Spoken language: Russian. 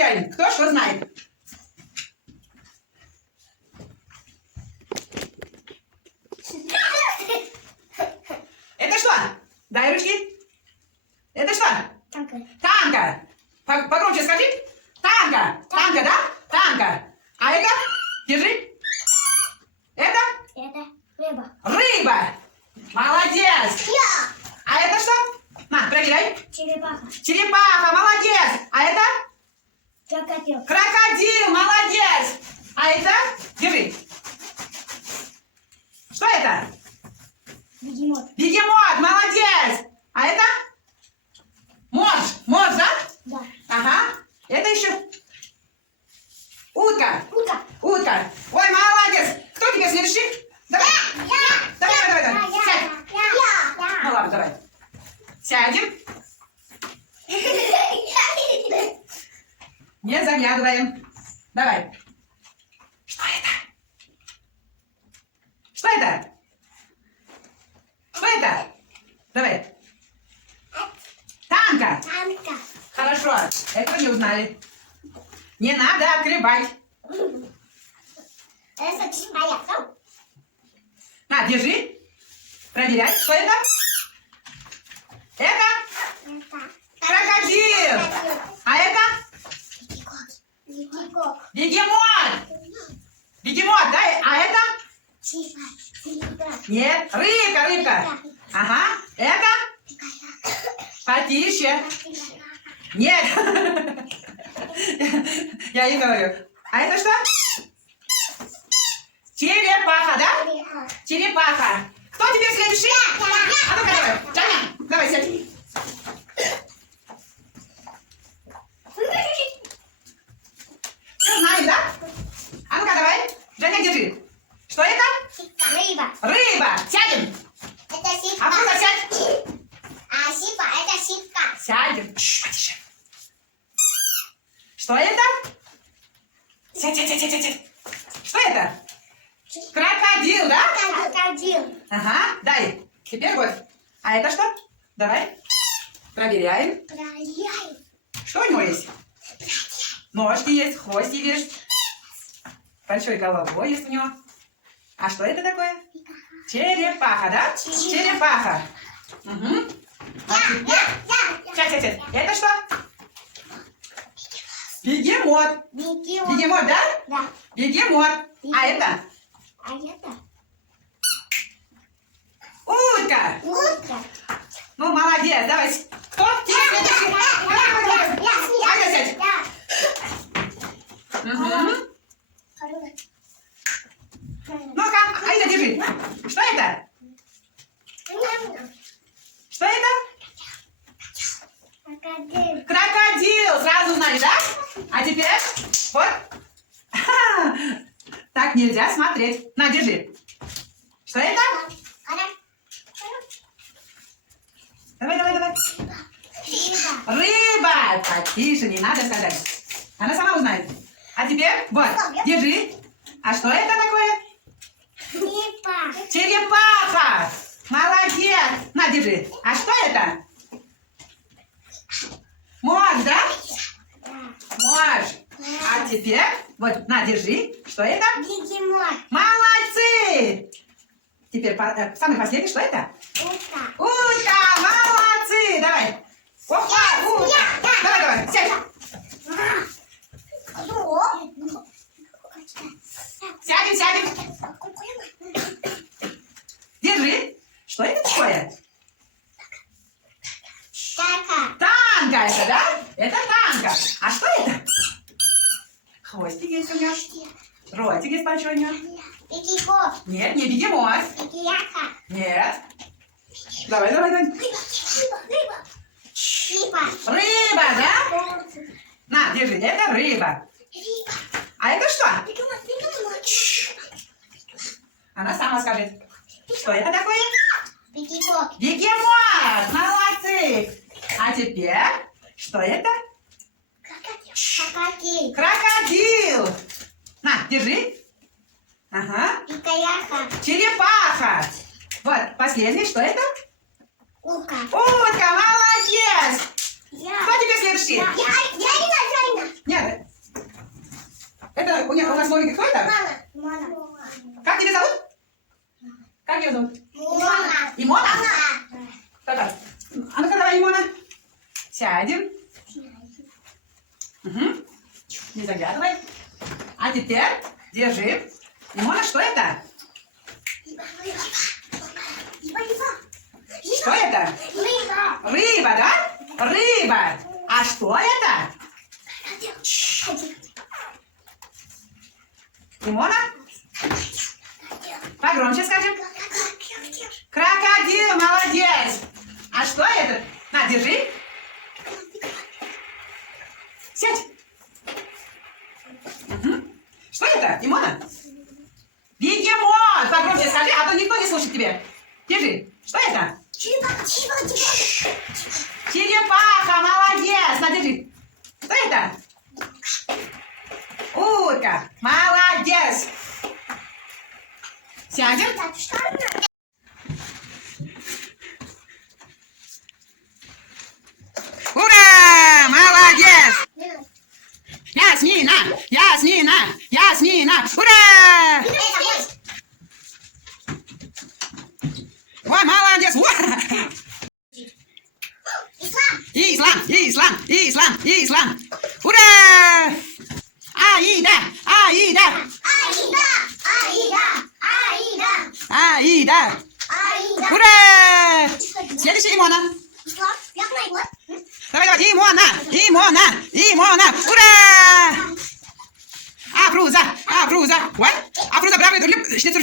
проверяем, кто что знает. Это что? Дай ручки. Это что? Танка. Танка. Погромче скажи. Танка. Танка, да? Танка. А это? Держи. Это? Это рыба. Рыба. Молодец. А это что? На, проверяй. Черепаха. Черепаха, молодец. А это? Крокодил. Крокодил, молодец. А это? Держи. Что это? Бегемот. Бегемот, молодец. А это? Морж. Морж, да? Да. Ага. Это еще? Утка. Утка. Утка. Ой, молодец. Кто тебе следующий? Давай. Давай. Сядь. Ну ладно, давай. Сядем. Не заглядываем. Давай. Что это? Что это? Что это? Давай. Танка. Танка. Хорошо. Этого не узнали. Не надо открывать. Это чипая. На, держи. Проверяй. Что это? Это крокодил. А это? Бегемот. Бегемот, да? А это? Нет. Рыбка, рыбка. Ага. Это? Потише. Нет. Я и говорю. А это что? Черепаха, да? Черепаха. Кто теперь следующий? А ну-ка давай. Джаня, давай сядь. Все знаем, да? А ну-ка давай. Джаня, держи. Что это? Рыба. Рыба. Сядем. Это сипка. А ну-ка сядь. А сипа это сипка. Сядем. Шш, потише. Что это? Сядь, сядь, сядь, сядь, сядь. Что это? Крокодил, да? Крокодил. Ага, дай. Теперь вот. А это что? Давай. Проверяем. Проверяй. Что у него есть? Ножки есть, хвостик есть. Большой головой есть у него. А что это такое? Черепаха, да? Черепаха. Угу. Сейчас. Это что? Бегемот. Бегемот. Бегемот, да? Да. Бегемот. А это? А это? Утка. Утка. Ну, молодец. Давай. Кто? Следующий. Давай, сядь. Угу. Ну-ка, а это держи. Что это? Что это? Крокодил. Крокодил. Сразу знали, да? А теперь вот. Так нельзя смотреть. На, держи. Что это? Давай. Рыба. Потише, не надо сказать. Она сама узнает. А теперь вот, держи. А что это такое? Черепаха. Молодец. На, держи. А что это? Морж, да? Морж. А теперь, вот, на, держи. Что это? Бегемот. Молодцы. Теперь самый последний, что это? Утка. Утка, молодцы. Давай. Опа, утка. Давай, сядь. Сядем. Держи. Что это такое? Танка это, да? Это танка. А что это? Хвостик есть у него. Ротик есть большой у него. Бегемот. Нет, не бегемот. Бегемот. Нет. Давай. Рыба, да? На, держи. Это рыба. А это что? Она сама скажет. Что это такое? Бегемот. Бегемот. Молодцы. А теперь, что это? Крокодил. Крокодил. На, держи. Ага. Черепаха. Вот, последний, что это? Утка. Утка, молодец. Я Кто тебе следующий? не знаю. Нет. Это у нас новенький кто это? Мона. Как тебя зовут? Как ее зовут? Мона. Имона? Кто-то. А ну-ка давай, Имона. Сядем. Угу. Не заглядывай. А теперь держи. Имона, что это? Что это? Рыба, да? Рыба. А что это? Имона? Погромче скажем. Крокодил, молодец. А что это? На, держи. Сядь. Угу. Что это, Имона? Бегемот. Погромче скажи, а то никто не слушает тебя. Держи. Что это? Черепаха, молодец. На, держи. Что это? Утка. Молодец. Сядем. Ура! Молодец! Ясмина! Ясмина! Ясмина! Ура! Ой, молодец! Ислам! Ислам! Ислам! Ислам! Ура! Аида! Аида! Аида! Ура! Следующий Имона. Давай, давай, Имона! Имона! Имона! Ура! Афруза! Афруза! Ой! Афруза, браво, шнецер,